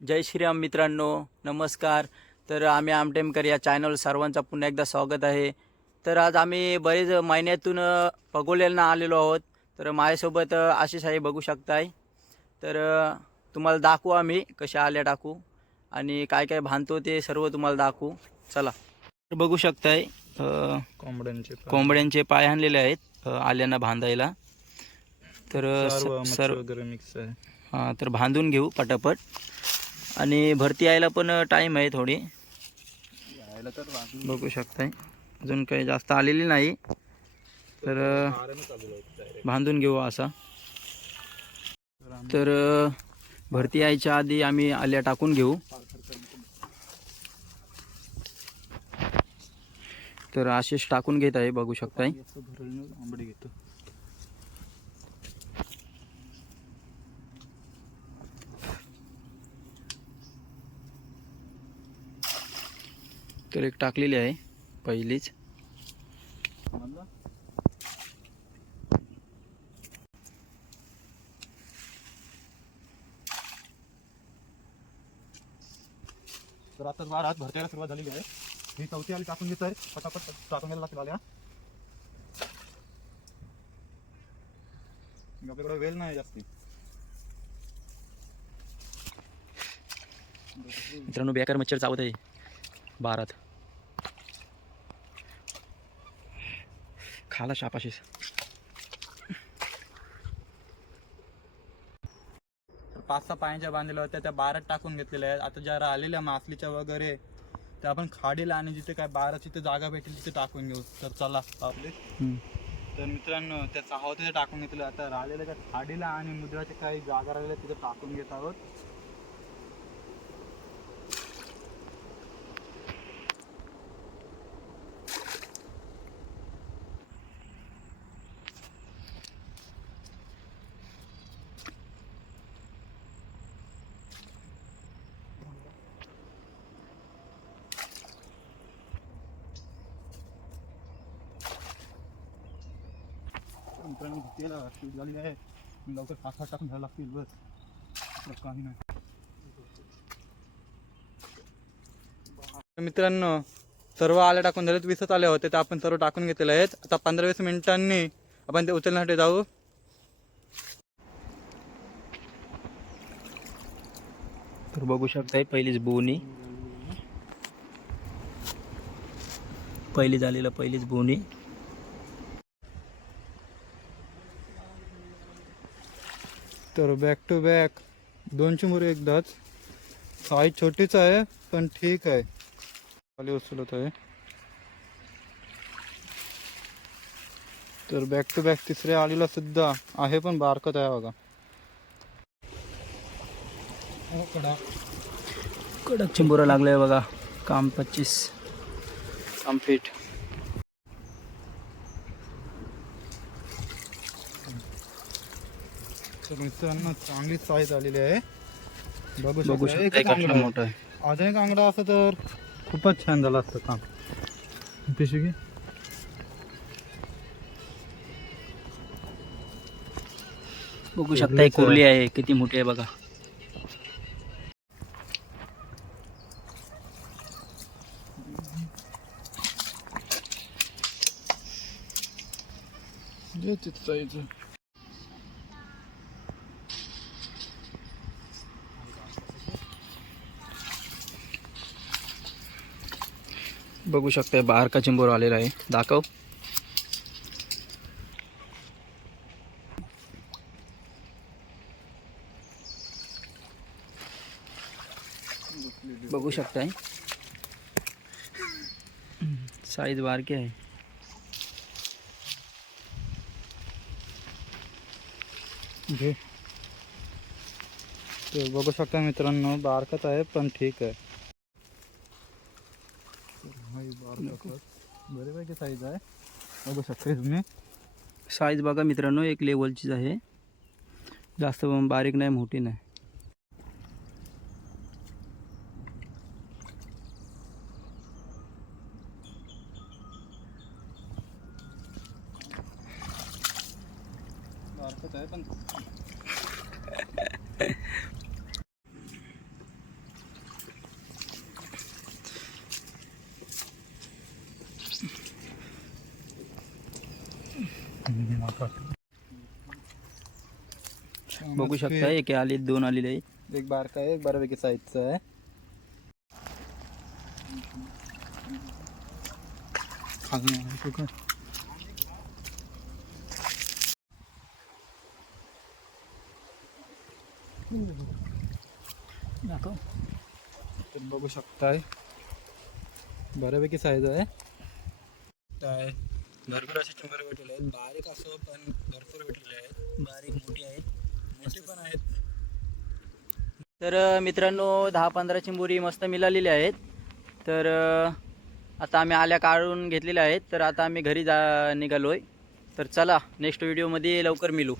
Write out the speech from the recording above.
जय श्रीराम मित्रांनो, नमस्कार. तर आम्ही आमटेमकर या चॅनल सर्वांचा पुन्हा एकदा स्वागत आहे. तर आज आम्ही बरेच महिन्यातून पगोलेला आलेलो आहोत. तर माझ्यासोबत आशिष आहे, बघू शकताय. तर तुम्हाला दाखवू आम्ही कसे आल्या टाकू आणि काय काय बांधतो ते सर्व तुम्हाला दाखवू. चला. तर बघू शकताय कोंबड्यांचे पाय आणलेले आहेत आल्यांना बांधायला. तर सर्व वगैरे मिक्स आहे. हां, तर बांधून घेऊ पटापट. आणि भरती यायला पण टाईम आहे थोडी. यायला तर बघू शकताय अजून काही जास्त आलेली नाही. तर बांधून घेऊ असा. तर भरती यायच्या आधी आम्ही आल्या टाकून घेऊ. तर आशिष टाकून घेत आहे, बघू शकताय. आंबडी घेतो. तर एक टाकलेली आहे पहिलीच. तर आता वारात भरत्याला सुरुवात झालेली आहे. ही चौथी आली टाकून घेत आहे, पटापट टाकून घ्यायला लागतील आल्या. आपल्याकडे वेळ नाही जास्ती. मित्रांनो, बेकार मच्छर चावत आहे बारात. खाला शापाशीस. 5-6 पायांच्या बांधलेल्या होत्या त्या बारात टाकून घेतलेल्या आहेत. आता ज्या राहिलेल्या मासलीच्या वगैरे त्या आपण खाडीला आणि जिथे काय बाराची तिथे जागा भेटेल तिथे टाकून घेऊ. तर चला आपले. तर मित्रांनो, त्या चाहव तिथे टाकून घेतलं. आता राहिलेल्या त्या खाडीला आणि मुद्राचे काही जागा राहिलेल्या तिथे टाकून घेत आहोत. मित्रांनो, तेल शूट झालेली आहे. लवकर 5-6 टाकून घ्यायला लागतील. बस काही नाही. मित्रांनो, सर्व आले टाकून झाले. 20च आले होते, तर आपण सर्व टाकून घेतलेले आहेत. आता 15-20 मिनिटांनी आपण ते उचलण्यासाठी जाऊ. तर बघू शकताय पहिलीच बोनी. पहिलीच बोनी. तर बॅक टू बॅक 2 चिमुरे एकदाच. साईज छोटीच आहे पण ठीक आहे. खाली उचलत आहे. तर बॅक टू बॅक तिसऱ्या आलीला सुद्धा आहे पण बारकत आहे बघा. कडक चिंबोरा लागलाय बघा. काम 25 फीट. तर मित्रांनो, चांगली साईज आलेली आहे. बघू शकताय कसलं मोठं आहे. अजून एक आंगडा असं तर खूपच छान झालं असतं काम. पिशवी बघू शकताय कुर्ली आहे, किती मोठी आहे बघा. साईज. बघू शकताय बारका चिंबोरा आलेला आहे. दाखव. बघू शकताय साईज बारकी आहे. तर बघू शकता मित्रांनो, बारकत आहे पण ठीक आहे. बऱ्यापैकी साईज आहे. बघू शकता तुम्ही. साईज बघा मित्रांनो, एक लेवलचीच आहे. जास्त बारीक नाही, मोठी नाही. बारकत आहे पण बघू शकता एक आली, दोन आलेले आहेत. एक बारका आहे, एक बऱ्यापैकी साईजचा आहे. तर बघू शकताय बऱ्यापैकी साईज आहे. भरपूर असे चिंबर भेटलेले आहेत, बारीक असो पण भरपूर भेटलेले आहेत. बारीक मोठी आहेत, मोठे पण आहेत. तर मित्रांनो 10-15 चिंबोरी मस्त मिळालेली आहेत. तर आता आम्ही आल्या काढून घेतलेल्या आहेत. तर आता आम्ही घरी निघालोय. तर चला नेक्स्ट व्हिडिओमध्ये लवकर मिळू.